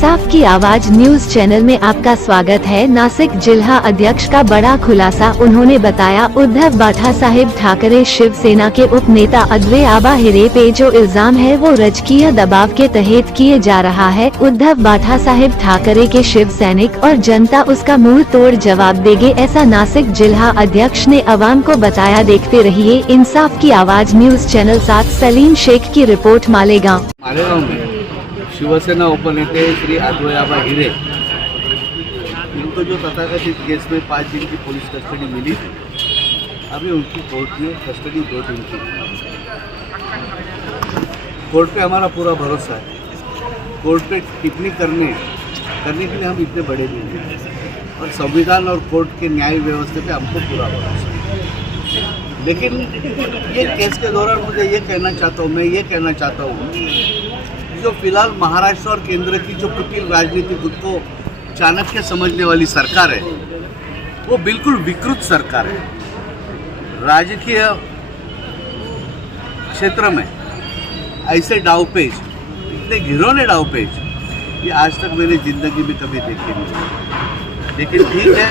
इंसाफ की आवाज news channel में आपका स्वागत है। नासिक जिला अध्यक्ष का बड़ा खुलासा। उन्होंने बताया, उद्धव बाठा साहिब ठाकरे शिवसेना के उप नेता अद्वै आबा हिरे पे जो इल्जाम है वो राजकीय दबाव के तहत किए जा रहा है। उद्धव बाठा साहिब ठाकरे के शिव सैनिक और जनता उसका मुंह तोड़ जवाब देंगे, ऐसा नासिक जिला अध्यक्ष ने अवाम को बताया। देखते रहिए इंसाफ की आवाज न्यूज चैनल। साथ सलीम शेख की रिपोर्ट। मालेगांव में शिवसेना उपनेते श्री अद्वै आबा हिरे इनको जो तथाकथित केस में 5 दिन की पुलिस कस्टडी मिली थी, अभी उनकी कोर्ट में कस्टडी 2 दिन की। कोर्ट पे हमारा पूरा भरोसा है। कोर्ट पे टिप्पणी करने के लिए हम इतने बड़े नहीं हैं और संविधान और कोर्ट के न्याय व्यवस्था पे हमको पूरा भरोसा है। लेकिन ये केस के दौरान मैं ये कहना चाहता हूँ जो फिलहाल महाराष्ट्र और केंद्र की जो कुटिल राजनीति खुद को चाणक्य समझने वाली सरकार है, वो बिल्कुल विकृत सरकार है। राजकीय क्षेत्र में ऐसे डावपेच, इतने घिनौने डावपेच ये आज तक मैंने जिंदगी में कभी देखे नहीं। लेकिन ठीक है,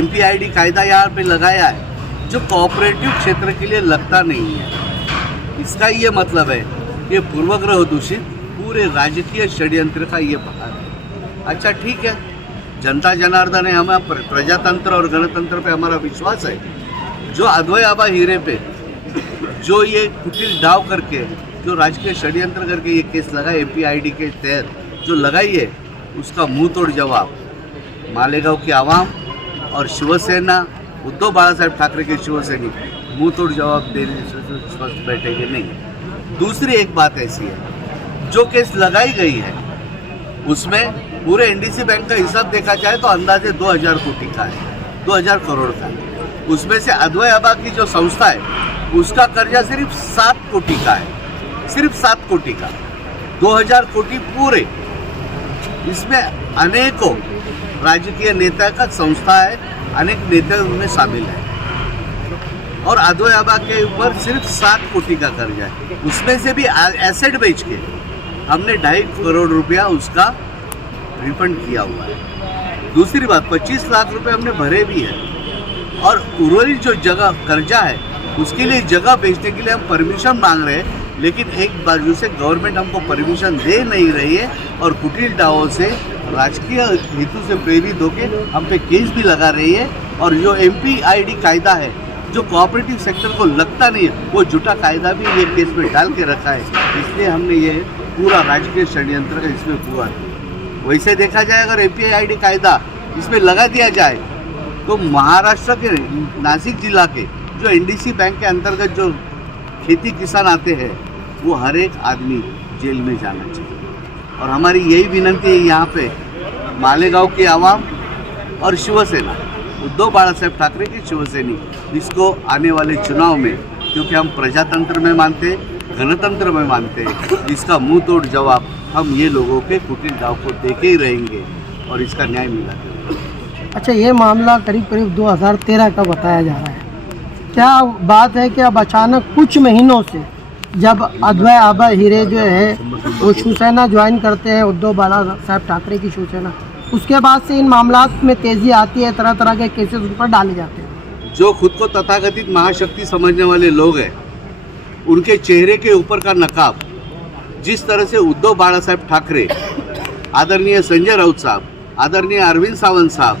MPID कायदा यहाँ पे लगाया है जो कोऑपरेटिव क्षेत्र के लिए लगता नहीं है। इसका ये मतलब है ये पूर्वग्रह दूषित पूरे राजकीय षड्यंत्र का ये बहार है। अच्छा ठीक है, जनता जनार्दन है, हमें प्रजातंत्र और गणतंत्र पे हमारा विश्वास है। जो अद्वै आबा हिरे पे जो ये कुटिल डाव करके जो राजकीय षड्यंत्र करके ये केस लगाए MPID के तहत जो लगाई है, उसका मुंह तोड़ जवाब मालेगांव की आवाम और शिवसेना उद्धव बाळासाहेब ठाकरे के शिवसैनिक मुंह तोड़ जवाब देने से स्वस्थ बैठेंगे नहीं। दूसरी एक बात ऐसी है, जो केस लगाई गई है उसमें पूरे NDC बैंक का हिसाब देखा जाए तो अंदाजे 2000 कोटी का है, 2000 करोड़ का है। उसमें से अद्वै आबा की जो संस्था है उसका कर्जा सिर्फ 7 कोटी का है, सिर्फ 7 कोटी का। 2000 कोटी पूरे, इसमें अनेकों राजकीय नेता का संस्था है, अनेक नेता उनमें शामिल है और अद्वै आबा के ऊपर सिर्फ 7 कोटी का कर्जा है। उसमें से भी एसेट बेच के हमने 2.5 करोड़ रुपया उसका रिफंड किया हुआ है। दूसरी बात, 25 लाख रुपए हमने भरे भी है और उर्वरित जो जगह कर्जा है उसके लिए जगह बेचने के लिए हम परमिशन मांग रहे हैं। लेकिन एक बाजू से गवर्नमेंट हमको परमिशन दे नहीं रही है और कुटिल डावों से राजकीय हेतु से प्रेरित होकर हम पे केस भी लगा रही है। और जो MPID कायदा है जो कोऑपरेटिव सेक्टर को लगता नहीं है, वो झूठा कायदा भी ये केस में डाल के रखा है। इसलिए हमने ये पूरा राजकीय षड्यंत्र का इसमें पूरा किया। वैसे देखा जाए अगर MPID कायदा इसमें लगा दिया जाए तो महाराष्ट्र के नासिक जिला के जो NDC बैंक के अंतर्गत जो खेती किसान आते हैं वो हर एक आदमी जेल में जाना चाहिए। और हमारी यही विनती है यहाँ पे मालेगांव की आवाम और शिवसेना उद्धव बाळासाहेब ठाकरे की शिवसैनिक, इसको आने वाले चुनाव में, क्योंकि हम प्रजातंत्र में मानते हैं, गणतंत्र में मानते हैं, इसका मुंह तोड़ जवाब हम ये लोगों के कुटिल डाव को देके ही रहेंगे और इसका न्याय मिला देंगे। अच्छा, ये मामला करीब 2013 का बताया जा रहा है। क्या बात है कि अब अचानक कुछ महीनों से जब अद्वै आबा हिरे जो है वो शिवसेना ज्वाइन करते हैं, उद्धव बाळासाहेब ठाकरे की शिवसेना, उसके बाद से इन मामलों में तेजी आती है, तरह तरह के केसेस उन पर डाले जाते हैं। जो खुद को तथाकथित महाशक्ति समझने वाले लोग हैं, उनके चेहरे के ऊपर का नकाब जिस तरह से उद्धव बाळासाहेब ठाकरे, आदरणीय संजय राउत साहब, आदरणीय अरविंद सावंत साहब,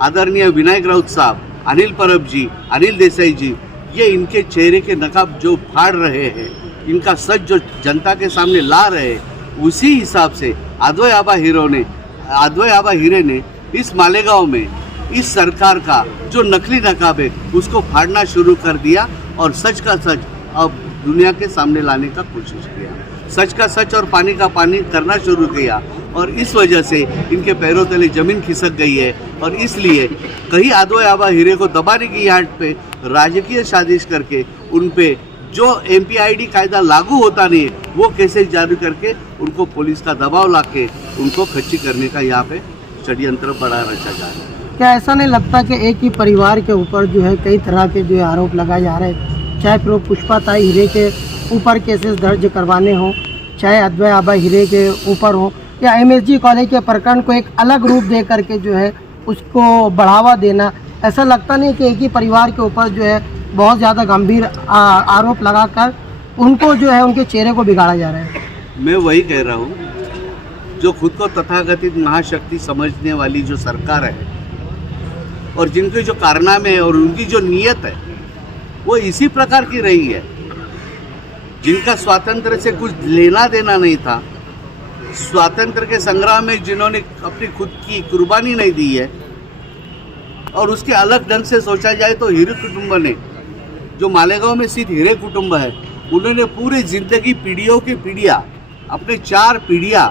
आदरणीय विनायक राउत साहब, अनिल परब जी, अनिल देसाई जी, ये इनके चेहरे के नकाब जो फाड़ रहे हैं, इनका सच जो जनता के सामने ला रहे हैं, उसी हिसाब से अद्वै आबा हिरे ने इस मालेगांव में इस सरकार का जो नकली नकाब है उसको फाड़ना शुरू कर दिया और सच का सच अब दुनिया के सामने लाने का कोशिश किया। सच का सच और पानी का पानी करना शुरू किया और इस वजह से इनके पैरों तले जमीन खिसक गई है। और इसलिए कहीं अद्वै आबा हिरे को दबाने की याद पे राजकीय साजिश करके उन पे जो MPID कायदा लागू होता नहीं है वो केसेस जारी करके उनको पुलिस का दबाव लाके उनको खच्ची करने का यहाँ पे षड्यंत्र बड़ा रचा जा रहा है। क्या ऐसा नहीं लगता कि एक ही परिवार के ऊपर जो है कई तरह के जो आरोप लगाए जा रहे हैं, चाहे फिर पुष्पाताई हिरे के ऊपर केसेस दर्ज करवाने हों, चाहे अद्वै आबा हिरे के ऊपर हो, या MSG कॉलेज के प्रकरण को एक अलग रूप दे करके जो है उसको बढ़ावा देना, ऐसा लगता नहीं कि एक ही परिवार के ऊपर जो है बहुत ज़्यादा गंभीर आरोप लगाकर उनको जो है उनके चेहरे को बिगाड़ा जा रहा है। मैं वही कह रहा हूँ, जो खुद को तथाकथित महाशक्ति समझने वाली जो सरकार है और जिनके जो कारनामे है और उनकी जो नीयत है वो इसी प्रकार की रही है, जिनका स्वातंत्र से कुछ लेना देना नहीं था, स्वातंत्र के संग्राम में जिन्होंने अपनी खुद की कुर्बानी नहीं दी है, और उसके अलग ढंग से सोचा जाए तो हिरे कुटुंब ने, जो मालेगांव में स्थित हिरे कुटुंब है, उन्होंने पूरी जिंदगी पीढ़ियों की पीढ़ियाँ, अपने 4 पीढ़ियाँ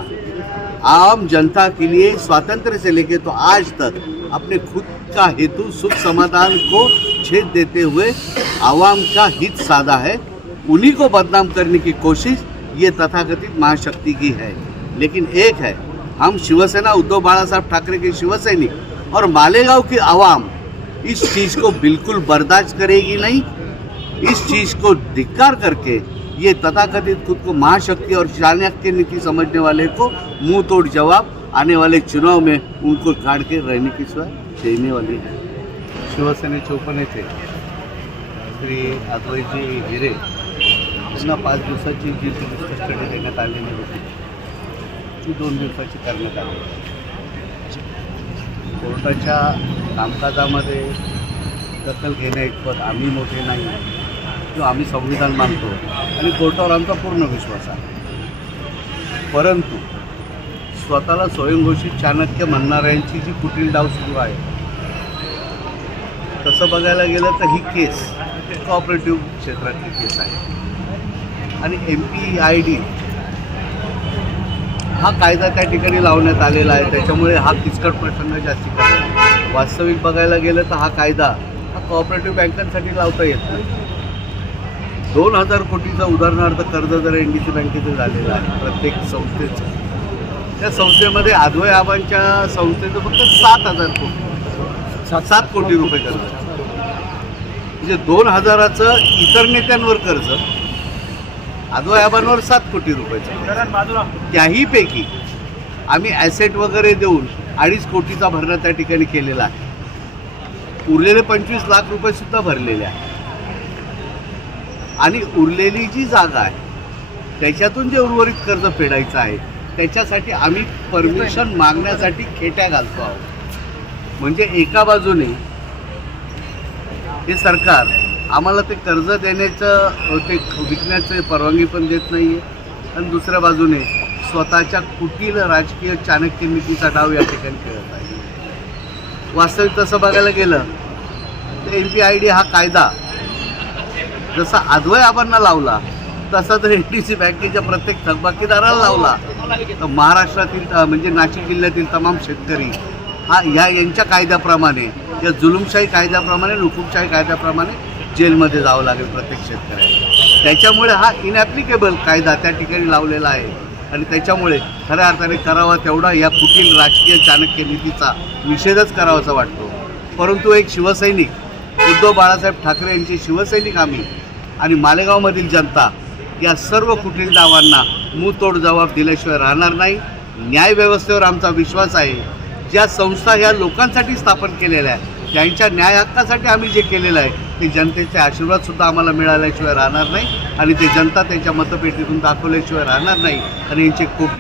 आम जनता के लिए स्वातंत्र से लेकर तो आज तक अपने खुद का हेतु सुख समाधान को छेद देते हुए आवाम का हित साधा है। उन्हीं को बदनाम करने की कोशिश ये तथाकथित महाशक्ति की है। लेकिन एक है, हम शिवसेना उद्धव बाला साहब ठाकरे के शिवसैनिक और मालेगांव की आवाम इस चीज़ को बिल्कुल बर्दाश्त करेगी नहीं। इस चीज़ को धिक्कार करके ये तथाकथित खुद को महाशक्ति और चाणक्य नीति समझने वाले को मुंह तोड़ जवाब आने वाले चुनाव में उनको गाड़ के रहने की सोय देने वाली है। शिवसेनेचे उपनेते श्री अद्वैजी हिरे यांना 5 दिवसाची जी पोलीस कस्टडी देण्यात आलेली होती ती 2 दिवसाची करण्यात आली। कोर्टाच्या कामकाजामध्ये दखल घेण्याइतपत आम्ही मोठे नाही, जो आम्ही संविधान मानतो आणि कोर्टावर आमचा पूर्ण विश्वास आहे। परंतु स्वतःला स्वयंघोषित चाणक्य म्हणणाऱ्यांची जी कुटील डाव सुरू आहे, तसं बघायला गेलं तर ही केस कोऑपरेटिव्ह क्षेत्रातली केस आहे आणि MPID हा कायदा त्या ठिकाणी लावण्यात आलेला आहे। त्याच्यामुळे हा किचकट प्रसंग जास्ती आहे। वास्तविक बघायला गेलं तर हा कायदा हा कोऑपरेटिव्ह बँकांसाठी लावता येत नाही। 2000 कोटीचं उदाहरणार्थ कर्ज जर NDC बँकेचं झालेलं आहे प्रत्येक संस्थेचं, त्या संस्थेमध्ये अद्वै आबांच्या संस्थेचं फक्त 7,000 कोटी 7 कोटी रुपये कर्ज, म्हणजे 2000चं इतर नेत्यांवर कर्ज, अद्वै आबांवर 7 कोटी रुपयाचं। त्याहीपैकी आम्ही ॲसेट वगैरे देऊन 2.5 कोटीचा भरणा त्या ठिकाणी केलेला आहे। उरलेले 25 लाख रुपये सुद्धा भरलेले आहे आणि उरलेली जी जागा आहे त्याच्यातून जे उर्वरित कर्ज फेडायचं आहे त्याच्यासाठी आम्ही परमिशन मागण्यासाठी खेट्या घालतो आहोत। म्हणजे एका बाजूने हे सरकार आम्हाला ते कर्ज देण्याचं ते विकण्याचं परवानगी पण देत नाही आहे आणि दुसऱ्या बाजूने स्वतःच्या कुटील राजकीय चाणक्य नीतीचा डाव या ठिकाणी खेळत आहे। वास्तविक तसं बघायला गेलं तर MPID हा कायदा जसा अद्वै आबांना लावला तसा तर NDC बँकेच्या प्रत्येक थकबाकीदाराला लावला तर महाराष्ट्रातील म्हणजे नाशिक जिल्ह्यातील तमाम शेतकरी हा यांच्या कायद्याप्रमाणे, या जुलुमशाही कायद्याप्रमाणे, हुकुमशाही कायद्याप्रमाणे जेलमध्ये जावं लागेल प्रत्येक शेतकऱ्याला। त्याच्यामुळे हा इनॲप्लिकेबल कायदा त्या ठिकाणी लावलेला आहे आणि त्याच्यामुळे खऱ्या अर्थाने करावा तेवढा या कुटील राजकीय चाणक्य नीतीचा निषेधच करावासा वाटतो। परंतु एक शिवसैनिक उद्धव बाळासाहेब ठाकरे यांचे शिवसैनिक आम्ही आणि मालेगावमधील जनता या सर्व कुटील डावांना मुंहतोड जबाब दिल्याशिवाय राहणार नाही। न्यायव्यवस्थेवर आमचा विश्वास आहे। ज्या संस्था ह्या लोकांसाठी स्थापन केलेल्या आहेत त्यांच्या न्याय हक्कासाठी आम्ही जे केलेलं आहे ते जनतेचे आशीर्वादसुद्धा आम्हाला मिळाल्याशिवाय राहणार नाही आणि ते जनता त्यांच्या मतपेटीतून दाखवल्याशिवाय राहणार नाही आणि यांचे कोटी